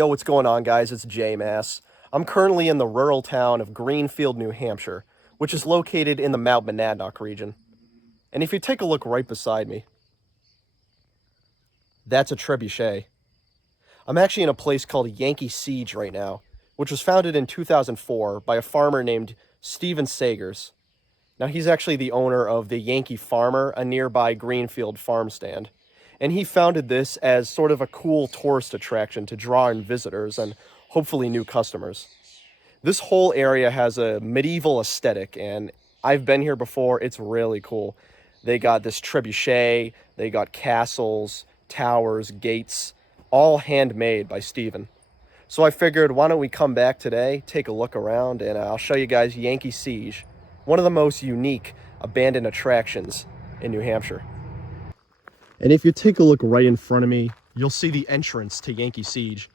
Yo, what's going on, guys? It's J-Mass. I'm currently in the rural town of Greenfield, New Hampshire, which is located in the Mount Monadnock region. And if you take a look right beside me, that's a trebuchet. I'm actually in a place called Yankee Siege right now, which was founded in 2004 by a farmer named Steven Seigar. Now, he's actually the owner of the Yankee Farmer, a nearby Greenfield farm stand. And he founded this as sort of a cool tourist attraction to draw in visitors and hopefully new customers. This whole area has a medieval aesthetic, and I've been here before. It's really cool. They got this trebuchet, they got castles, towers, gates, all handmade by Steven. So I figured, why don't we come back today, take a look around, and I'll show you guys Yankee Siege, one of the most unique abandoned attractions in New Hampshire. And if you take a look right in front of me, you'll see the entrance to Yankee Siege.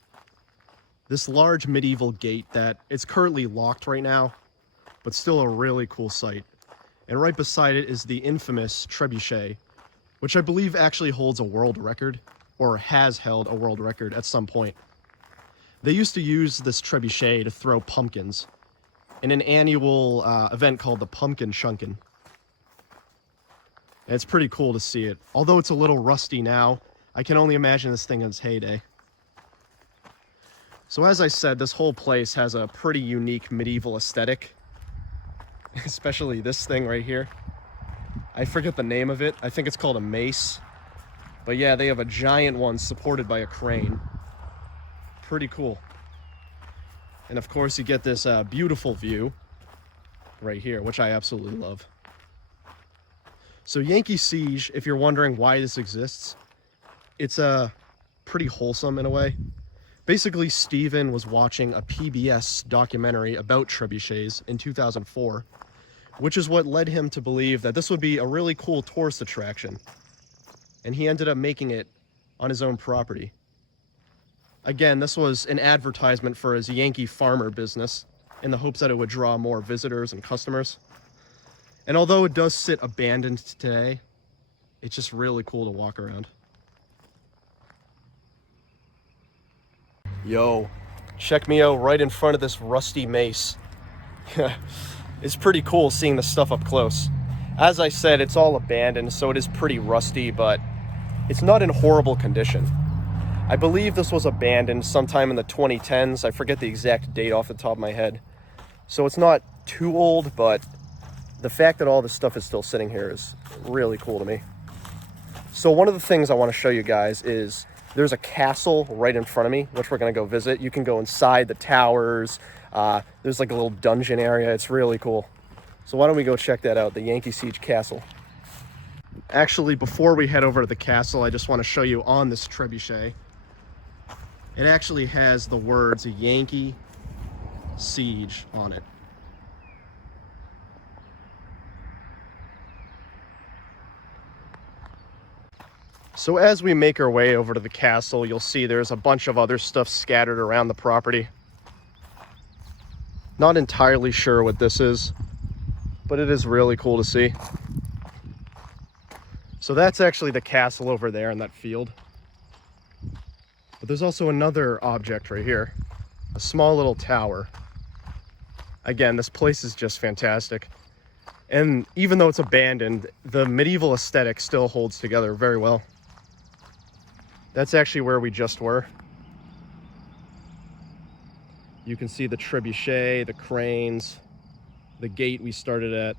This large medieval gate that is currently locked right now, but still a really cool sight. And right beside it is the infamous trebuchet, which I believe actually holds a world record, or has held a world record at some point. They used to use this trebuchet to throw pumpkins in an annual event called the Pumpkin Shunkin'. And it's pretty cool to see it. Although it's a little rusty now, I can only imagine this thing in its heyday. So as I said, this whole place has a pretty unique medieval aesthetic. Especially this thing right here. I forget the name of it. I think it's called a mace. But yeah, they have a giant one supported by a crane. Pretty cool. And of course you get this beautiful view right here, which I absolutely love. So Yankee Siege, if you're wondering why this exists, it's pretty wholesome in a way. Basically, Steven was watching a PBS documentary about trebuchets in 2004, which is what led him to believe that this would be a really cool tourist attraction. And he ended up making it on his own property. Again, this was an advertisement for his Yankee Farmer business in the hopes that it would draw more visitors and customers. And although it does sit abandoned today, it's just really cool to walk around. Yo, check me out right in front of this rusty mace. It's pretty cool seeing the stuff up close. As I said, it's all abandoned, so it is pretty rusty, but it's not in horrible condition. I believe this was abandoned sometime in the 2010s. I forget the exact date off the top of my head. So it's not too old, but the fact that all this stuff is still sitting here is really cool to me. So one of the things I want to show you guys is there's a castle right in front of me, which we're going to go visit. You can go inside the towers. There's like a little dungeon area. It's really cool. So why don't we go check that out, the Yankee Siege Castle. Actually, before we head over to the castle, I just want to show you on this trebuchet. It actually has the words Yankee Siege on it. So as we make our way over to the castle, you'll see there's a bunch of other stuff scattered around the property. Not entirely sure what this is, but it is really cool to see. So that's actually the castle over there in that field. But there's also another object right here, a small little tower. Again, this place is just fantastic. And even though it's abandoned, the medieval aesthetic still holds together very well. That's actually where we just were. You can see the trebuchet, the cranes, the gate we started at.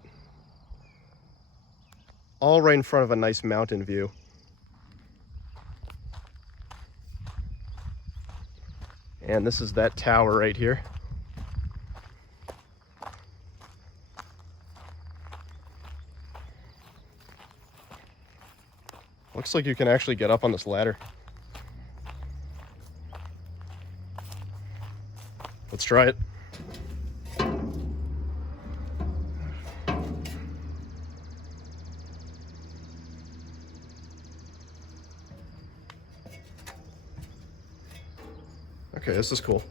All right in front of a nice mountain view. And this is that tower right here. Looks like you can actually get up on this ladder. Let's try it. Okay, this is cool.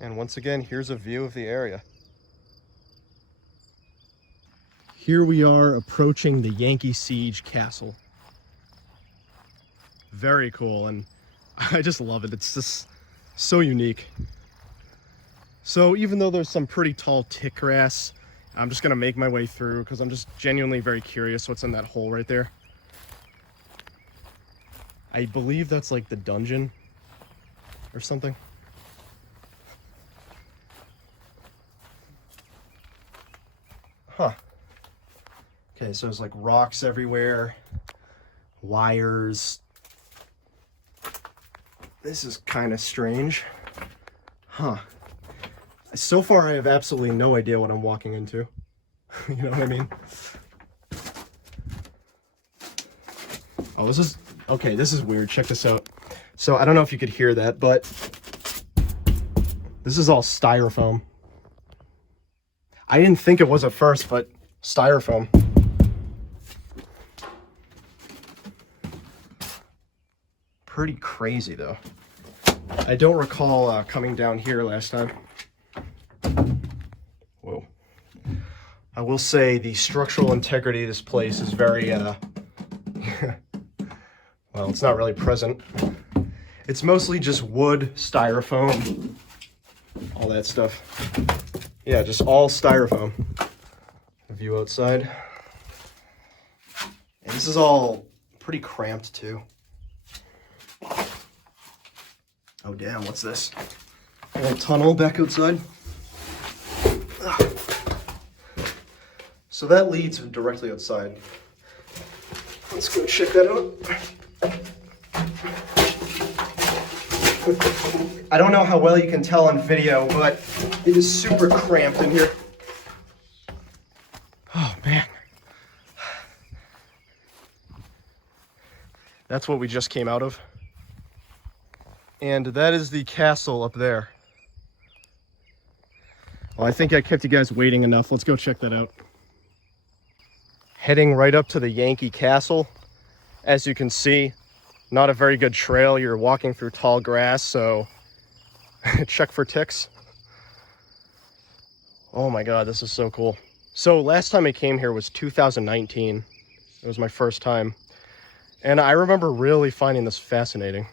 And once again, here's a view of the area. Here we are approaching the Yankee Siege castle. Very cool, and I just love it. It's just so unique. So even though there's some pretty tall thick grass, I'm just gonna make my way through because I'm just genuinely very curious what's in that hole right there. I believe that's like the dungeon or something. Huh. Okay, so there's like rocks everywhere, wires. This is kind of strange. Huh. So far, I have absolutely no idea what I'm walking into. You know what I mean? Oh, this is... Okay, this is weird. Check this out. So, I don't know if you could hear that, but... This is all styrofoam. I didn't think it was at first, but styrofoam. Pretty crazy, though. I don't recall coming down here last time. Whoa. I will say the structural integrity of this place is very, well, it's not really present. It's mostly just wood, styrofoam, all that stuff. Yeah, just all styrofoam. View outside. And this is all pretty cramped, too. Oh, damn, what's this? A little tunnel back outside. So that leads directly outside. Let's go check that out. I don't know how well you can tell on video, but it is super cramped in here. Oh, man. That's what we just came out of. And that is the castle up there. Well, I think I kept you guys waiting enough. Let's go check that out. Heading right up to the Yankee Castle. As you can see, not a very good trail. You're walking through tall grass, so check for ticks. Oh my God, this is so cool. So last time I came here was 2019. It was my first time. And I remember really finding this fascinating.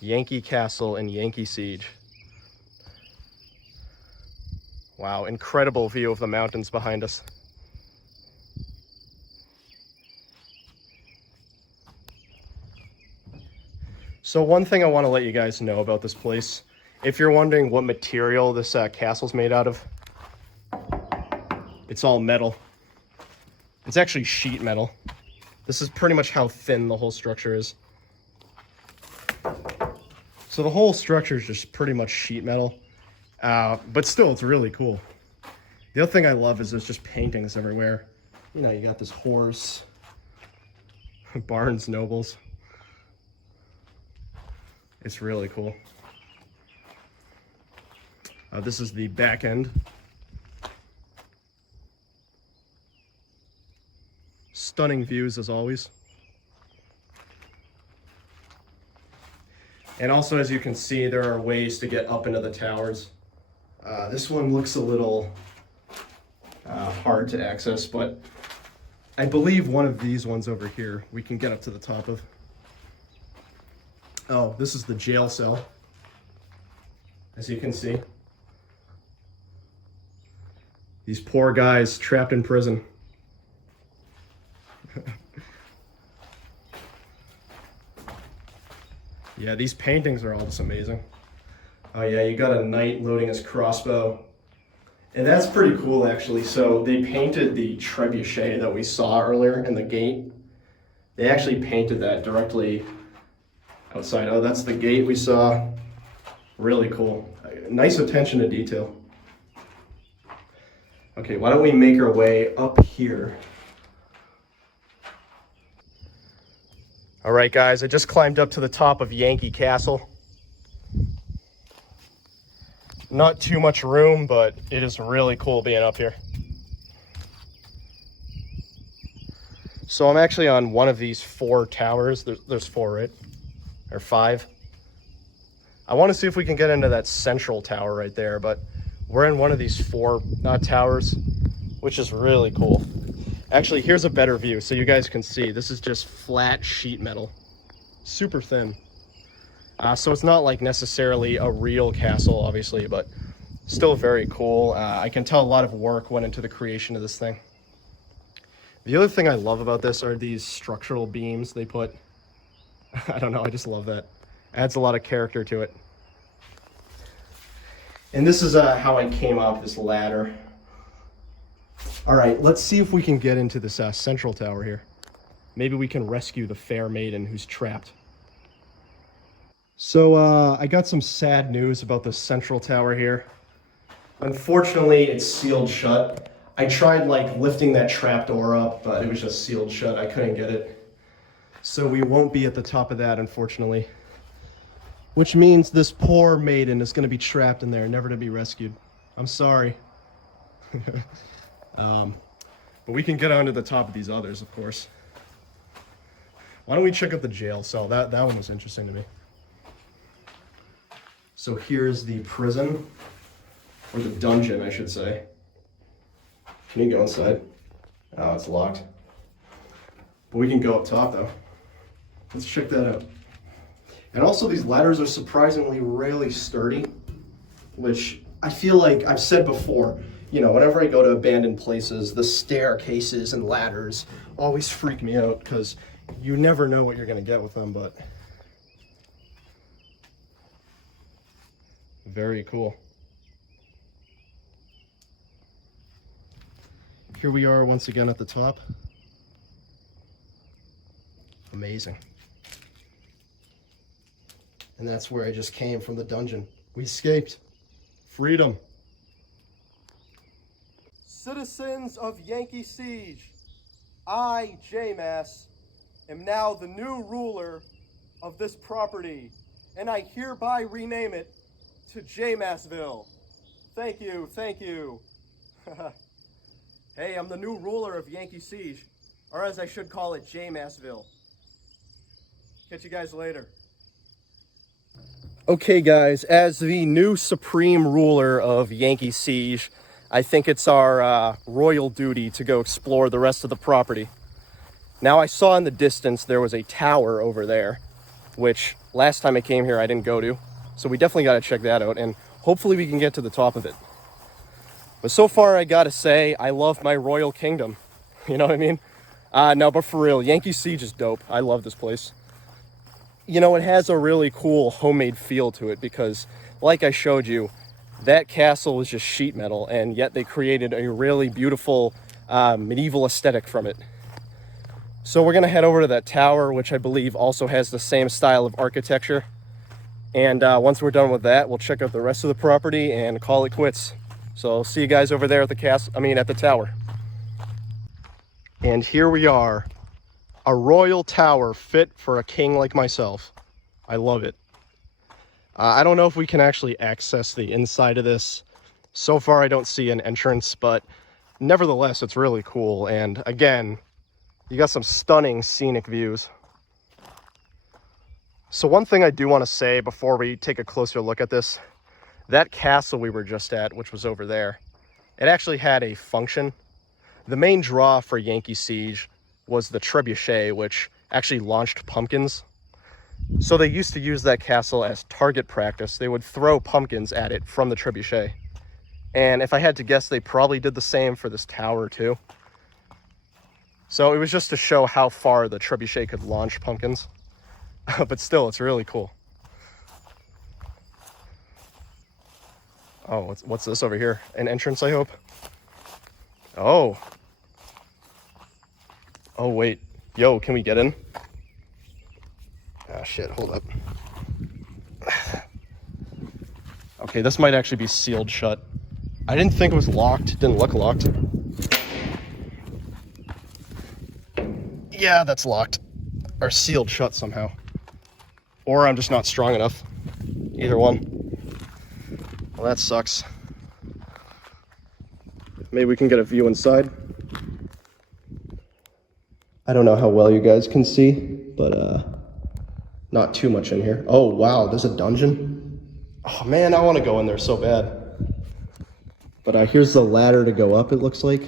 Yankee Castle and Yankee Siege. Wow, incredible view of the mountains behind us. So one thing I want to let you guys know about this place, if you're wondering what material this castle's made out of, it's all metal. It's actually sheet metal. This is pretty much how thin the whole structure is. So the whole structure is just pretty much sheet metal. But still, it's really cool. The other thing I love is there's just paintings everywhere. You know, you got this horse, Barnes Nobles. It's really cool. This is the back end. Stunning views as always. And also, as you can see, there are ways to get up into the towers. This one looks a little hard to access, but I believe one of these ones over here we can get up to the top of. Oh, this is the jail cell, as you can see. These poor guys trapped in prison. Yeah, these paintings are all just amazing. Oh yeah, you got a knight loading his crossbow. And that's pretty cool, actually. So they painted the trebuchet that we saw earlier in the gate. They actually painted that directly outside. Oh, that's the gate we saw. Really cool. Nice attention to detail. Okay, why don't we make our way up here? All right, guys, I just climbed up to the top of Yankee Castle. Not too much room, but it is really cool being up here. So I'm actually on one of these 4 towers. There's 4, right? Or 5. I want to see if we can get into that central tower right there, but We're in one of these four towers, which is really cool. Actually, here's a better view so you guys can see. This is just flat sheet metal, super thin. So it's not like necessarily a real castle, obviously, but still very cool. I can tell a lot of work went into the creation of this thing. The other thing I love about this are these structural beams they put. I don't know, I just love that. Adds a lot of character to it. And this is how I came up this ladder. All right, let's see if we can get into this central tower here. Maybe we can rescue the fair maiden who's trapped. So I got some sad news about the central tower here. Unfortunately, it's sealed shut. I tried like lifting that trap door up, but it was just sealed shut. I couldn't get it. So we won't be at the top of that, unfortunately. Which means this poor maiden is going to be trapped in there, never to be rescued. I'm sorry. But we can get onto the top of these others, of course. Why don't we check out the jail cell? That one was interesting to me. So here's the prison, or the dungeon, I should say. Can you go inside? Oh, it's locked. But we can go up top, though. Let's check that out. And also, these ladders are surprisingly really sturdy, which I feel like I've said before, you know, whenever I go to abandoned places, the staircases and ladders always freak me out because you never know what you're going to get with them, but very cool. Here we are once again at the top. Amazing. And that's where I just came from the dungeon. We escaped. Freedom. Citizens of Yankee Siege, I, J-Mass, am now the new ruler of this property, and I hereby rename it to J-Massville. Thank you, thank you. Hey, I'm the new ruler of Yankee Siege, or as I should call it, J-Massville. Catch you guys later. Okay guys, as the new supreme ruler of Yankee Siege, I think it's our royal duty to go explore the rest of the property. Now I saw in the distance there was a tower over there, which last time I came here I didn't go to. So we definitely got to check that out, and hopefully we can get to the top of it. But so far I gotta say, I love my royal kingdom. You know what I mean? No, but for real, Yankee Siege is dope. I love this place. You know, it has a really cool homemade feel to it because, like I showed you, that castle was just sheet metal, and yet they created a really beautiful medieval aesthetic from it. So we're gonna head over to that tower, which I believe also has the same style of architecture. And once we're done with that, we'll check out the rest of the property and call it quits. So see you guys over there at the at the tower. And here we are. A royal tower fit for a king like myself. I love it. I don't know if we can actually access the inside of this. So far, I don't see an entrance, but nevertheless, it's really cool. And again, you got some stunning scenic views. So one thing I do want to say before we take a closer look at this, that castle we were just at, which was over there, it actually had a function. The main draw for Yankee Siege was the trebuchet, which actually launched pumpkins. So they used to use that castle as target practice. They would throw pumpkins at it from the trebuchet. And if I had to guess, they probably did the same for this tower too. So it was just to show how far the trebuchet could launch pumpkins. But still, it's really cool. Oh, what's this over here? An entrance, I hope? Oh. Oh, wait. Yo, can we get in? Ah, shit, hold up. Okay, this might actually be sealed shut. I didn't think it was locked. It didn't look locked. Yeah, that's locked. Or sealed shut somehow. Or I'm just not strong enough. Either one. Well, that sucks. Maybe we can get a view inside. I don't know how well you guys can see, but not too much in here. Oh, wow, there's a dungeon. Oh, man, I want to go in there so bad. But here's the ladder to go up, it looks like.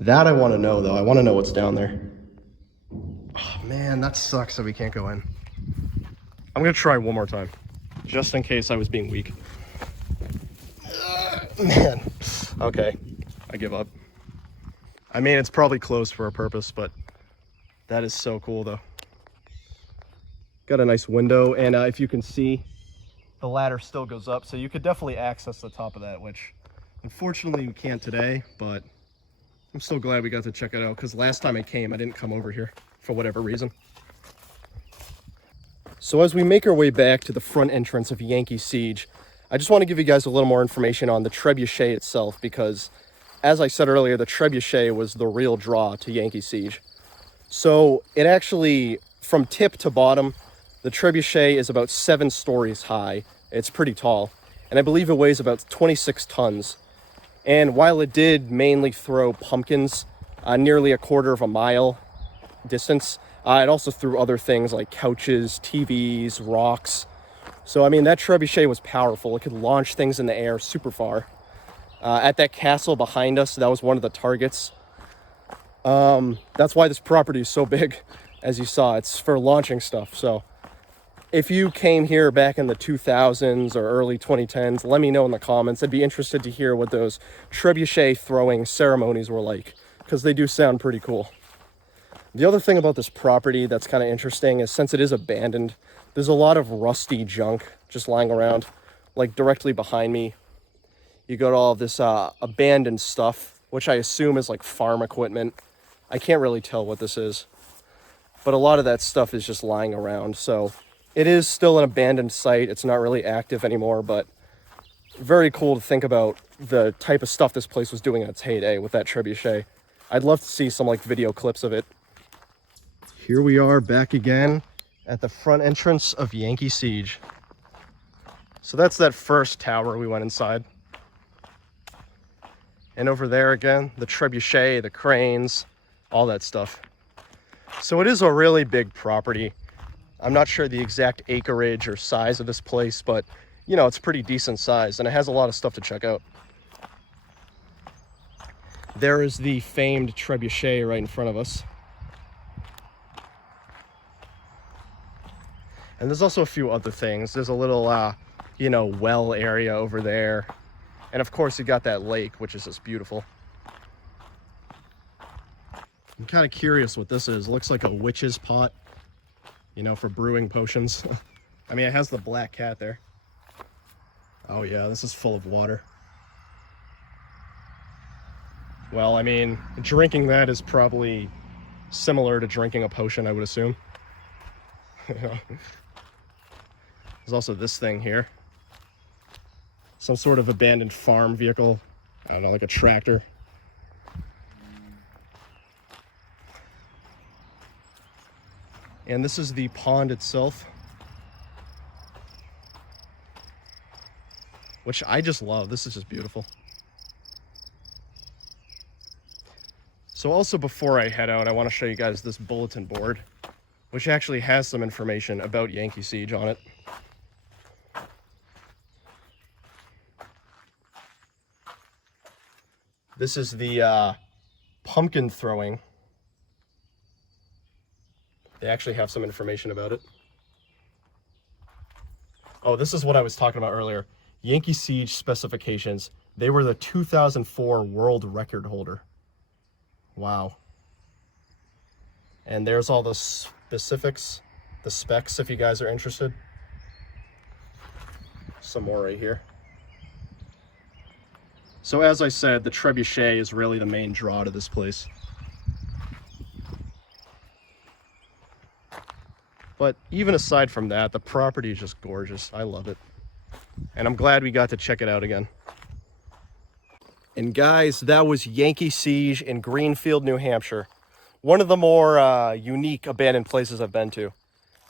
That I want to know, though. I want to know what's down there. Oh, man, that sucks that we can't go in. I'm going to try one more time, just in case I was being weak. Man. Okay, I give up. I mean, it's probably closed for a purpose, but that is so cool, though. Got a nice window, and if you can see, the ladder still goes up, so you could definitely access the top of that, which unfortunately we can't today, but I'm so glad we got to check it out, because last time I came, I didn't come over here for whatever reason. So as we make our way back to the front entrance of Yankee Siege, I just want to give you guys a little more information on the trebuchet itself, because as I said earlier, the trebuchet was the real draw to Yankee Siege. So it actually, from tip to bottom, the trebuchet is about 7 stories high. It's pretty tall, and I believe it weighs about 26 tons. And while it did mainly throw pumpkins nearly a quarter of a mile distance, it also threw other things like couches, TVs, rocks. So, I mean, that trebuchet was powerful. It could launch things in the air super far. At that castle behind us, that was one of the targets. That's why this property is so big. As you saw, it's for launching stuff. So if you came here back in the 2000s or early 2010s, let me know in the comments. I'd be interested to hear what those trebuchet throwing ceremonies were like, because they do sound pretty cool. The other thing about this property that's kind of interesting is, since it is abandoned, there's a lot of rusty junk just lying around. Like directly behind me, you got all this abandoned stuff, which I assume is like farm equipment. I can't really tell what this is, but a lot of that stuff is just lying around. So it is still an abandoned site. It's not really active anymore, but very cool to think about the type of stuff this place was doing in its heyday with that trebuchet. I'd love to see some like video clips of it. Here we are back again at the front entrance of Yankee Siege. So that's that first tower we went inside. And over there again, the trebuchet, the cranes, all that stuff. So it is a really big property. I'm not sure the exact acreage or size of this place, but you know, it's pretty decent size, and it has a lot of stuff to check out. There is the famed trebuchet right in front of us. And there's also a few other things. There's a little, you know, well area over there. And of course, you got that lake, which is just beautiful. I'm kind of curious what this is. It looks like a witch's pot, you know, for brewing potions. I mean, it has the black cat there. Oh yeah, this is full of water. Well, I mean, drinking that is probably similar to drinking a potion, I would assume. There's also this thing here. Some sort of abandoned farm vehicle. I don't know, like a tractor. And this is the pond itself, which I just love. This is just beautiful. So also, before I head out, I want to show you guys this bulletin board, which actually has some information about Yankee Siege on it. This is the pumpkin throwing. They actually have some information about it. Oh, this is what I was talking about earlier. Yankee Siege specifications. They were the 2004 world record holder. Wow. And there's all the specifics, the specs, if you guys are interested. Some more right here. So as I said, the trebuchet is really the main draw to this place. But even aside from that, the property is just gorgeous. I love it. And I'm glad we got to check it out again. And guys, that was Yankee Siege in Greenfield, New Hampshire. One of the more unique abandoned places I've been to.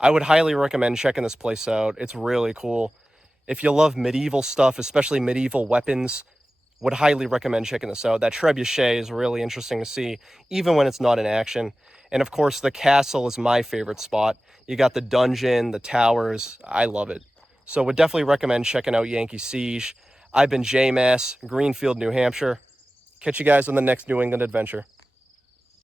I would highly recommend checking this place out. It's really cool. If you love medieval stuff, especially medieval weapons, would highly recommend checking this out. That trebuchet is really interesting to see, even when it's not in action. And of course, the castle is my favorite spot. You got the dungeon, the towers. I love it. So would definitely recommend checking out Yankee Siege. I've been J Mass, Greenfield, New Hampshire. Catch you guys on the next New England adventure.